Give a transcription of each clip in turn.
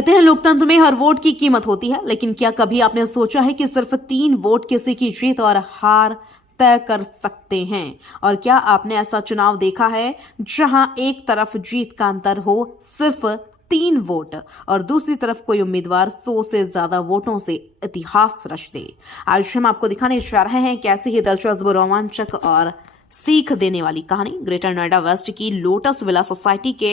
कहते हैं लोकतंत्र में हर वोट की कीमत होती है, लेकिन क्या कभी आपने सोचा है कि सिर्फ 3 वोट किसी की जीत और हार तय कर सकते हैं? और क्या आपने ऐसा चुनाव देखा है जहां एक तरफ जीत का अंतर हो सिर्फ 3 वोट और दूसरी तरफ कोई उम्मीदवार 100 से ज्यादा वोटों से इतिहास रच दे? आज हम आपको दिखाने जा रहे हैं कैसे ही दिलचस्प, रोमांचक और सीख देने वाली कहानी ग्रेटर नोएडा वेस्ट की लोटस विला सोसाइटी के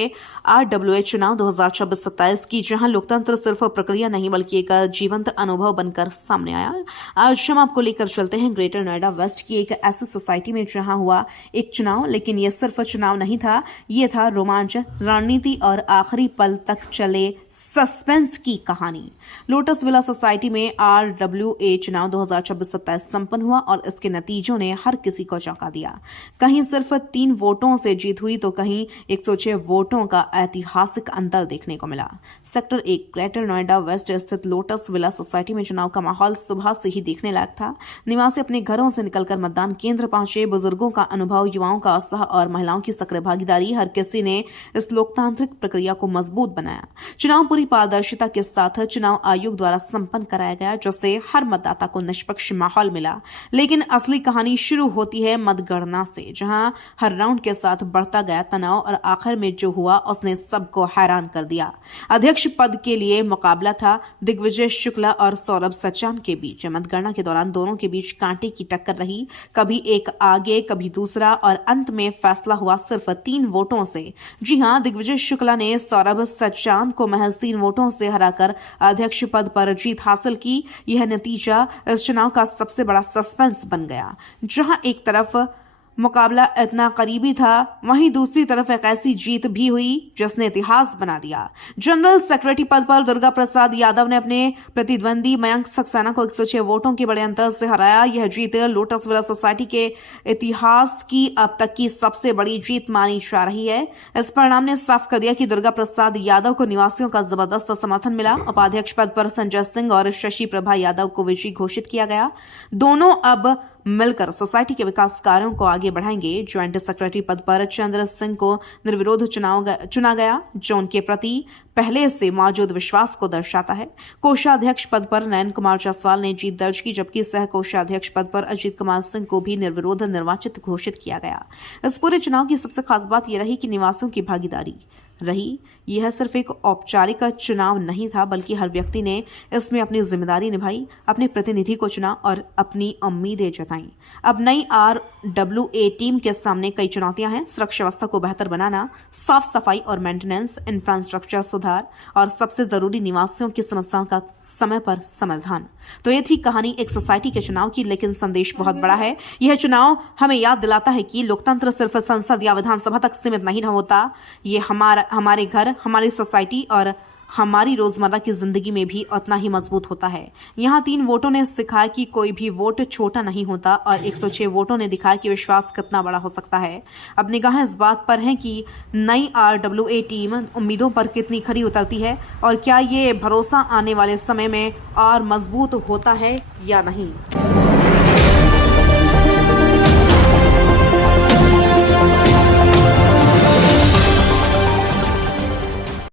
RWA चुनाव 2026-27 की, जहां लोकतंत्र सिर्फ प्रक्रिया नहीं बल्कि एक जीवंत अनुभव बनकर सामने आया। आज हम आपको लेकर चलते हैं ग्रेटर नोएडा वेस्ट की एक ऐसी सोसाइटी में जहां हुआ एक चुनाव, लेकिन यह सिर्फ चुनाव नहीं था, यह था रोमांच, रणनीति और आखिरी पल तक चले सस्पेंस की कहानी। लोटस विला सोसाइटी में RWA चुनाव 2026-27 संपन्न हुआ और इसके नतीजों ने हर किसी को चौंका दिया। कहीं सिर्फ 3 वोटों से जीत हुई तो कहीं 106 वोटों का ऐतिहासिक अंतर देखने को मिला। सेक्टर 1 ग्रेटर नोएडा वेस्ट स्थित लोटस विला सोसाइटी में चुनाव का माहौल सुबह से ही देखने लायक था। निवासी अपने घरों से निकलकर मतदान केंद्र पहुंचे। बुजुर्गों का अनुभव, युवाओं का उत्साह और महिलाओं की सक्रिय भागीदारी, हर किसी ने इस लोकतांत्रिक प्रक्रिया को मजबूत बनाया। चुनाव पूरी पारदर्शिता के साथ चुनाव आयोग द्वारा संपन्न कराया गया, जिससे हर मतदाता को निष्पक्ष माहौल मिला। लेकिन असली कहानी शुरू होती है मतगणना से, जहां हर राउंड के साथ बढ़ता गया तनाव और आखिर में जो हुआ उसने सबको हैरान कर दिया। अध्यक्ष पद के लिए मुकाबला था दिग्विजय शुक्ला और सौरभ सचान के बीच। मतगणना के दौरान दोनों के बीच कांटे की टक्कर रही, कभी एक आगे कभी दूसरा, और अंत में फैसला हुआ सिर्फ 3 वोटों से। जी हां, दिग्विजय शुक्ला ने सौरभ सचान को महज 3 वोटों से हराकर अध्यक्ष पद पर जीत हासिल की। यह नतीजा इस चुनाव का सबसे बड़ा सस्पेंस बन गया। जहां एक तरफ मुकाबला इतना करीबी था, वहीं दूसरी तरफ एक ऐसी जीत भी हुई जिसने इतिहास बना दिया। जनरल सेक्रेटरी पद पर दुर्गा प्रसाद यादव ने अपने प्रतिद्वंदी मयंक सक्सेना को 106 वोटों के बड़े अंतर से हराया। यह जीत लोटस विला सोसाइटी के इतिहास की अब तक की सबसे बड़ी जीत मानी जा रही है। इस परिणाम ने साफ कर दिया कि दुर्गा प्रसाद यादव को निवासियों का जबरदस्त समर्थन मिला। उपाध्यक्ष पद पर संजय सिंह और शशि प्रभा यादव को विजयी घोषित किया गया। दोनों अब मिलकर सोसाइटी के विकास कार्यों को आगे बढ़ाएंगे। ज्वाइंट सेक्रेटरी पद पर चंद्र सिंह को निर्विरोध चुना गया, जो उनके प्रति पहले से मौजूद विश्वास को दर्शाता है। कोषाध्यक्ष पद पर नयन कुमार जायसवाल ने जीत दर्ज की, जबकि सह कोषाध्यक्ष पद पर अजीत कुमार सिंह को भी निर्विरोध निर्वाचित घोषित किया गया। इस पूरे चुनाव की सबसे खास बात यह रही कि निवासियों की भागीदारी रही। यह सिर्फ एक औपचारिक चुनाव नहीं था, बल्कि हर व्यक्ति ने इसमें अपनी जिम्मेदारी निभाई, अपने प्रतिनिधि को चुना और अपनी उम्मीदें जताई। अब नई RWA टीम के सामने कई चुनौतियां हैं। सुरक्षा व्यवस्था को बेहतर बनाना, साफ सफाई और मेंटेनेंस, इंफ्रास्ट्रक्चर सुधार और सबसे जरूरी निवासियों की समस्याओं का समय पर समाधान। तो ये थी कहानी एक सोसाइटी के चुनाव की, लेकिन संदेश बहुत बड़ा है। यह चुनाव हमें याद दिलाता है कि लोकतंत्र सिर्फ संसद या विधानसभा तक सीमित नहीं होता। ये हमारे घर, हमारी सोसाइटी और हमारी रोजमर्रा की जिंदगी में भी उतना ही मजबूत होता है। यहाँ 3 वोटों ने सिखाया कि कोई भी वोट छोटा नहीं होता और 106 वोटों ने दिखाया कि विश्वास कितना बड़ा हो सकता है। अब निगाहें इस बात पर हैं कि नई RWA टीम उम्मीदों पर कितनी खरी उतरती है और क्या ये भरोसा आने वाले समय में और मजबूत होता है या नहीं।